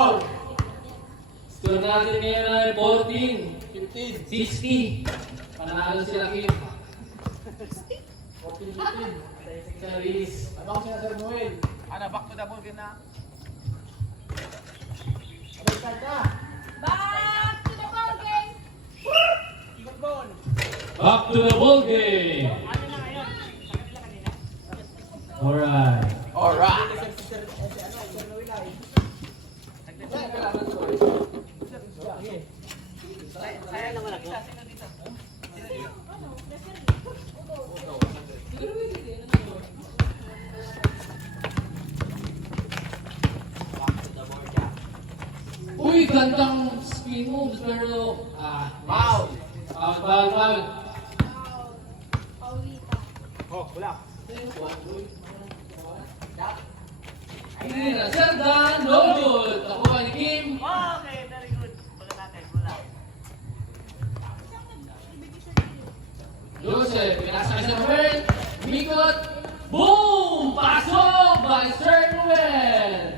Score natin ngayon ay 14, 60. Panalo sila Kim. 14-15. Charis. Ano kasi na Sir Noel? Ano, back to the ball game na. Abay, start ka. Back to the ball game. Ikot ball. Back to the ball game. Ano na ngayon? Alright. Alright. Sir Noel ay. Sayang naman ako. Sino dito? Uy, gandang spin moves pero Foul. Foul. Paulita. Oh, wala. Hindi na, Sir Dan, no good. Nakuha ni Kim. Okay, very good. Wala natin, wala. Joseph, pinasa kay Sir Noel. Mikot. Boom! Pasok by Sir Noel.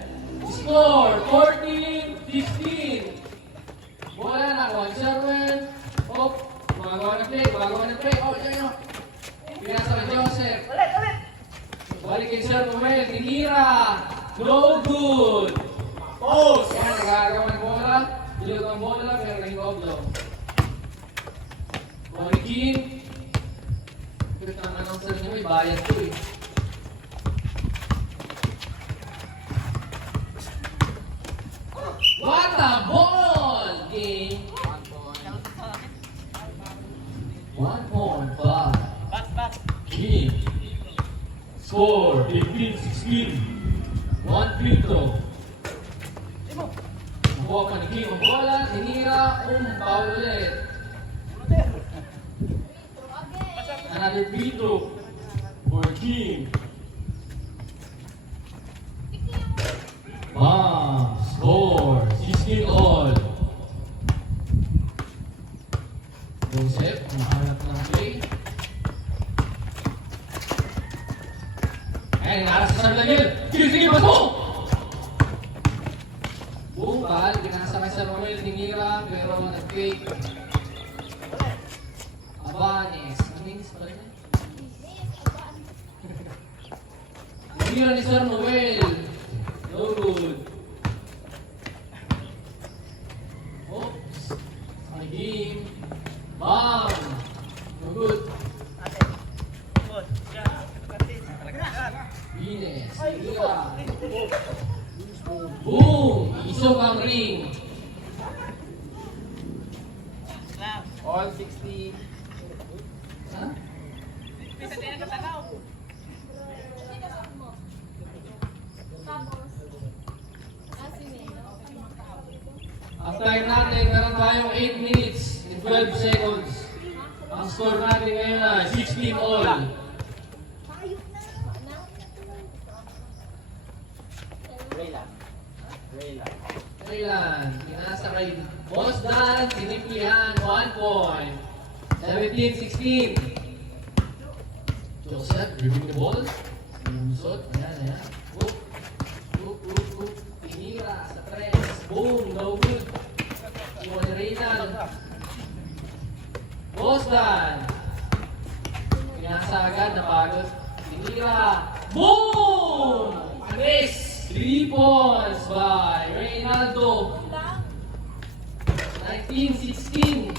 Score, 14-15. Bola na ako, Sir Noel. Oh, gumagawa ng play. Oh, yan yun. Pinasa kay Joseph. Ulit. Balik kay Sir Noel. Tinira. No good. Post. Yan, nagagawa ng bola. Bilog ang bola, pero naging oblong. Borikin. Pero naman ang Sir Noel, bayad to eh. What a ball game! 1.5. Back. Kim. Score 15-16. 1 free throw. Nakuha pa ni Kim ang bola, tinira, foul ulit. Another free throw for Kim. Score 16 all. Joseph, mahanap ng play. Ayan, nasa sa sabi lang yun. Sige, pasok! Bukal, pinasa kay Sir Noel, tinira, pero nag-fake. Abanes. Abanes pala yun. Tinira ni Sir Noel. No good. Oops. Ang game. Bang! No good. Ines. Tinira. Boom! Isok ang ring. All 60. Ha? Bisa din ang katanaw. Tapos, Casimiro. After natin, meron tayong 8 minutes and 12 seconds. Ang score natin ngayon ay 16 all. Thailand, pinasa kay Boss Dan, siniplihan, 1 point. 17-16. Joseph, dribbling the ball. Lumusot, ayan. Oop. Pinira sa tres. Boom, no good. Iwan ni Reynald. Boss Dan. Pinasa agad, napagod. Pinira. Boom! Miss! 3 points by Reynaldo. 19-16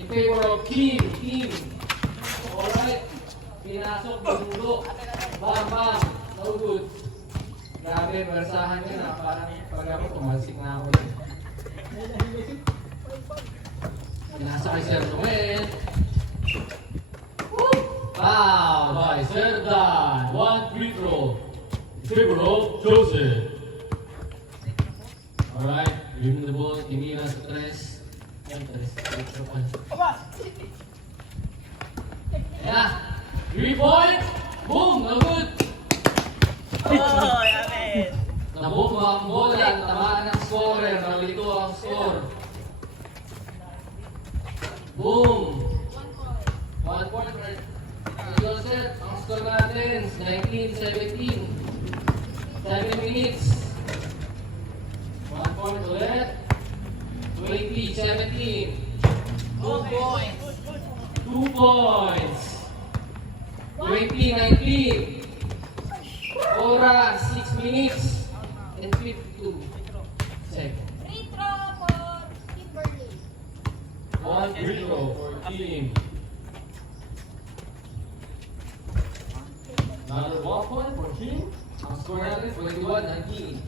in favor of Kim. Alright. Pinasok, bundo. Bam. No good. Grabe, bersahan yun ha. Parang pag ako tumalsik na ako. Pinasa kay Sir Noel. Foul by Sir Dan. 1 free throw. In favor of Joseph. Alright, dribbling the ball, tinira sa tres. Yan, tres. Yeah. 3 point. Boom, no good. Oh, yamin. Nabomba ang bola, tamaan ng scorer, nalito ang score. Boom. 1 point right. Joseph, ang score natin, 19-17. 7 minutes. 1 point. point ulit. 20-17. 2 points. 2 points. 20-19. Oras, 6 minutes and 52 seconds. Free throw for Kimberly. 1 free throw for team. Another 1 point for team. Ang score natin, 21-19.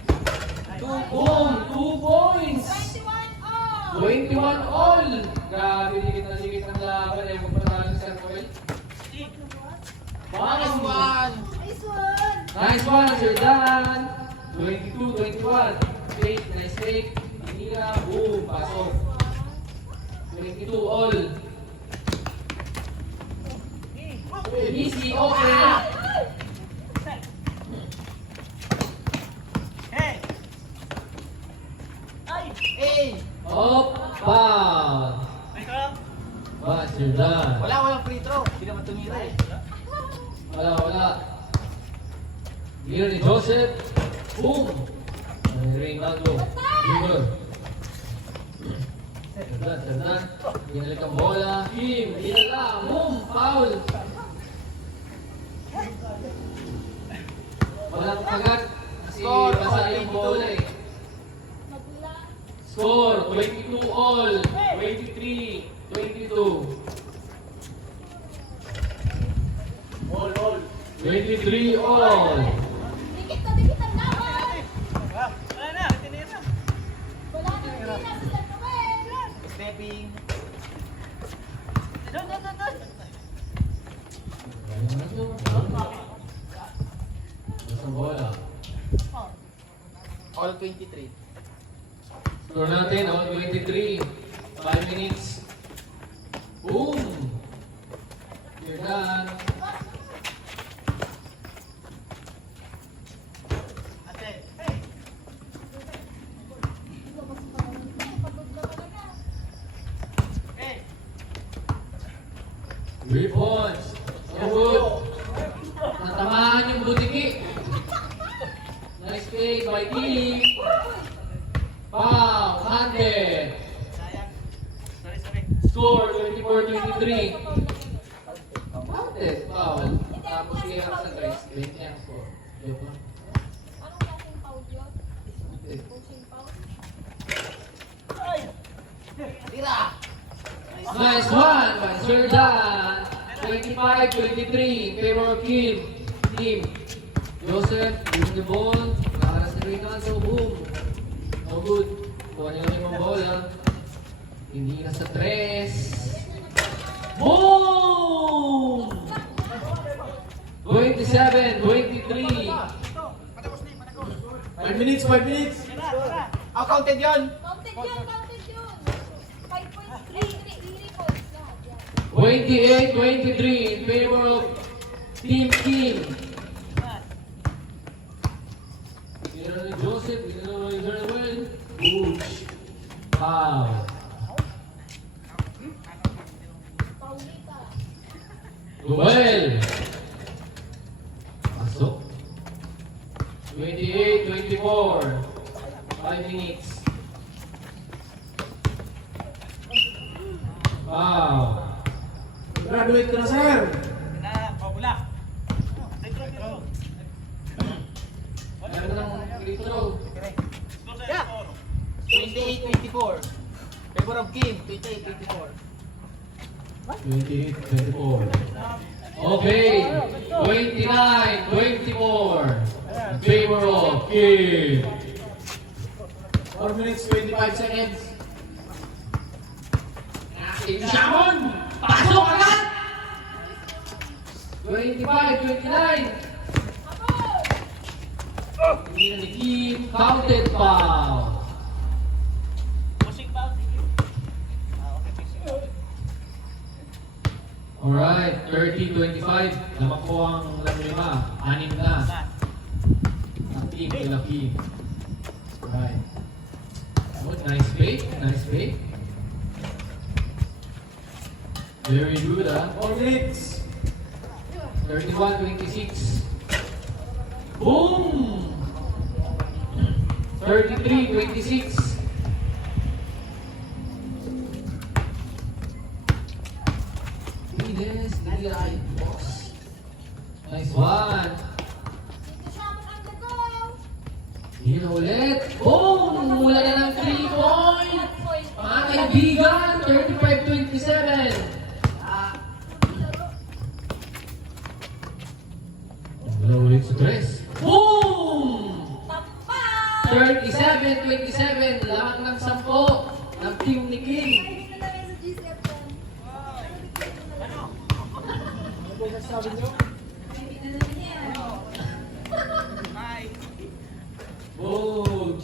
Boom! 2 points! 21 all. 21 all! Grabe, dikit ang laban. Ayaw magpatalo sa Samuel. Minus 1. Nice one. Nice one, Sir Dan. 22-21. Fake, nice fake. Tinira, boom, pasok. 22 all. Easy, okay. Hey! Ay! Hey! Up, foul. Ba, Sir Dan. Walang free throw. Hindi naman tumira eh. Wala. Here ni Joseph. Boom. Reynaldo. Junior. Serdan. Ginalik ang bola. Kim. Ginala. Boom. Foul. Walang kagat. Kasi Score, basa all yung bola eh. Mabula. Score. 22 all. 23-22. All. 23 all. Dikit ang laban. Wala na, tinira. Wala nang tira si Sir Noel. Stepping. Doon. Isang bola. All 23. Score natin, all 23. 5 minutes. Boom! You're done. Ate, hey! Pagod na talaga. Hey! 3 points. So good. Natamaan yung butiki. Nice play by team. Wow, 100. Sayang. Sorry. Score 24-23. Bakit? Foul. Tapos kaya sa guys, 20 ang score. Joke lang. Anong klaseng foul yun? Pushing foul? Tira! Nice one by Sir Dan. 25-23 in favor of team. Joseph, use the ball. Nakaras na rin so boom. No good. Kuha niya lang yung bola. Hindi na sa 3. Boom! 27-23. 5 minutes. Oh, counted yun. Counted yun. 5 points. 3 points lahat. Yan. 28-23 in favor of Team Kim. Ginano ni Joseph, ginano ni Joel. Boosh. Wow. Paulita. Joel. Pasok. 28-24. 5 minutes. Wow. Graduate ka na, sir. Na, pabula. Retro. Meron ng free throw. Yeah. 28-24. Favor of Kim. 28-24. 28-24. Okay. 29-24. In favor of Kim. 4 minutes, 25 seconds. Shamon! Pasok agad! 25-29. Hindi na ni Kim. Counted foul. Pushing foul, sige. Okay, pushing foul. Alright, 30-25. Lamang po ang lima. 6 na. Ang team nila Kim. Alright. Good, nice fake. Very good, 4 minutes. 31-26. Boom! 33-26. 35-27. Wala ulit sa tres. Boom! Tapak! 37-27. Lahat ng 10 ng team ni King. Ay, dito na rin sa GCF yan. Ano ba sabi niyo? Dito na rin yan. Boom!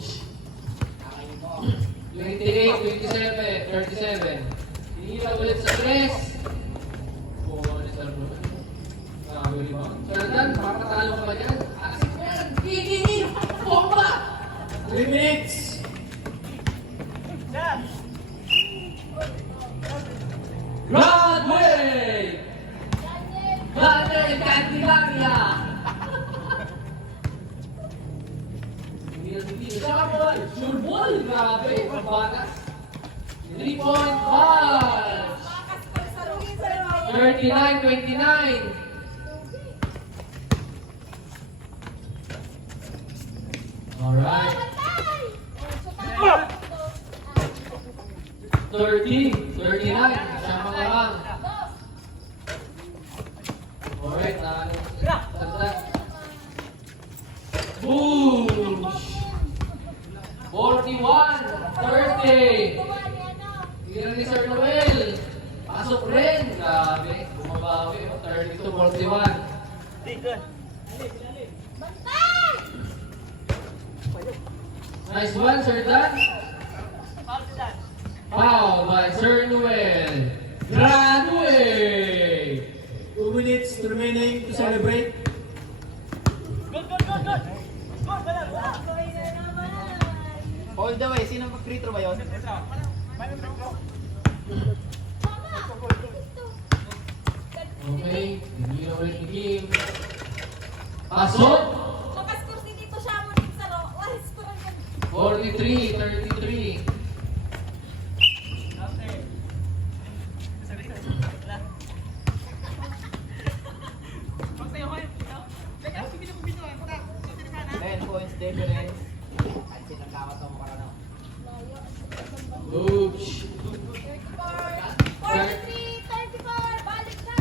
28-27. 37. Hinila ulit sa tres. Oh, ano sa laro? Sabi ba? Sardan, makakatalo ka ba dyan? Aksik mo yan! Gigi! Bomba! 3 minutes. Broadway! Broadway, Candelaria! Hindi na ball! Sure ball! Grabe! Pagbakas! 3-point match! Makaskor sa rugin sa 39-29. Alright. Patay! Oh, 30, 39. Kasama ka lang. Alright, nakakita. Boom! 41, 30. Tira ni Sir Noel. Pasok rin. Grabe. Bumabawi. 32-41. Bantay! Nice one, Sir Dan. Foul by Sir Noel. Graduate! 2 minutes remaining to celebrate. Ako'y na naman. All the way. Sino mag-free throw ba yun? Mama! Ito. Okay, hindi na ulit ni Kim. Pasok! Makaskor din dito siya mo din sa ro. Wala, skor ang ganda. 43-33. Points difference. At sinagkawat ang mukha na. Oops. 43, 34, balik na.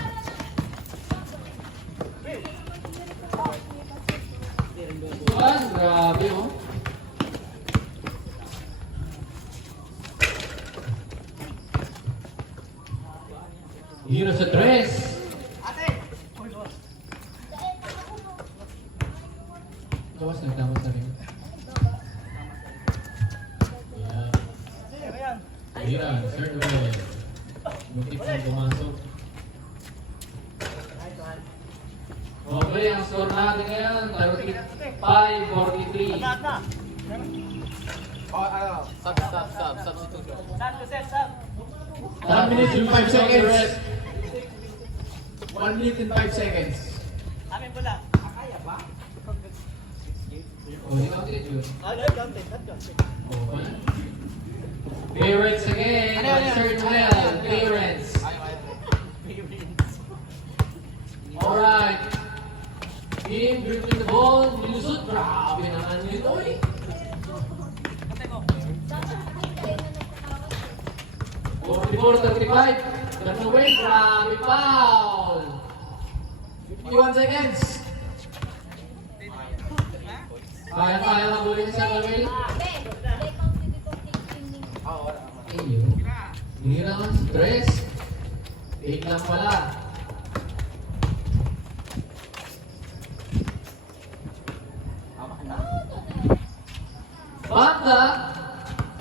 Juan, grabe oh. Hero sa tres. Tawas na rin. Ayan, Sir Noel. Muntik na pumasok. Okay, ang score natin ngayon, 35-43. Substitution. 1 minute and 5 seconds. 1 minute and 5 seconds. Oh, di counted yun. Okay. Parents again, Sir Noel, parents. Alright. Game, dribbling the ball, nilusot. Grabe naman yun, oy. Dapat hindi kayo na nagkakawas. 44-35. That's away, grabe foul. 51 seconds. Kaya lang ulit sa Noel. Ben, they counted dito tingin. Ayun. Hindi naman stress. 8 lang pala. Banda!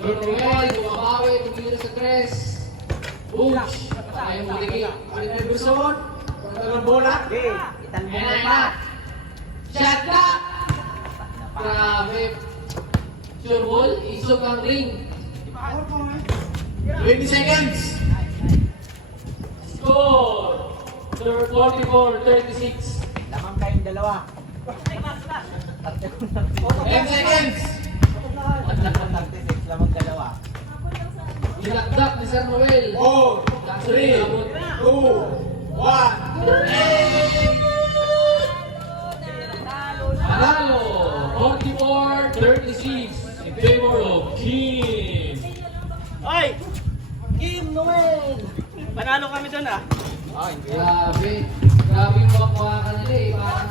Noel, bumabawi, tumira sa tres. Boosh! Ayaw mo ligi. Ulit na Gerson. Pagkakas ng bola. Ayan na! Shot na! Grabe. Sure ball, isog ang ring. 20 seconds. Score! 44-36. Lamang kayong dalawa. 10 seconds. 36, lamang dalawa. Nilakdak ni Sir Noel. 4, 3, 2, 1. Panalo! 44-36 in favor of Kim. Ay! Kim Noel! Panalo kami doon ah. Ah, hindi. Grabe. Grabe yung mukha nila eh. Parang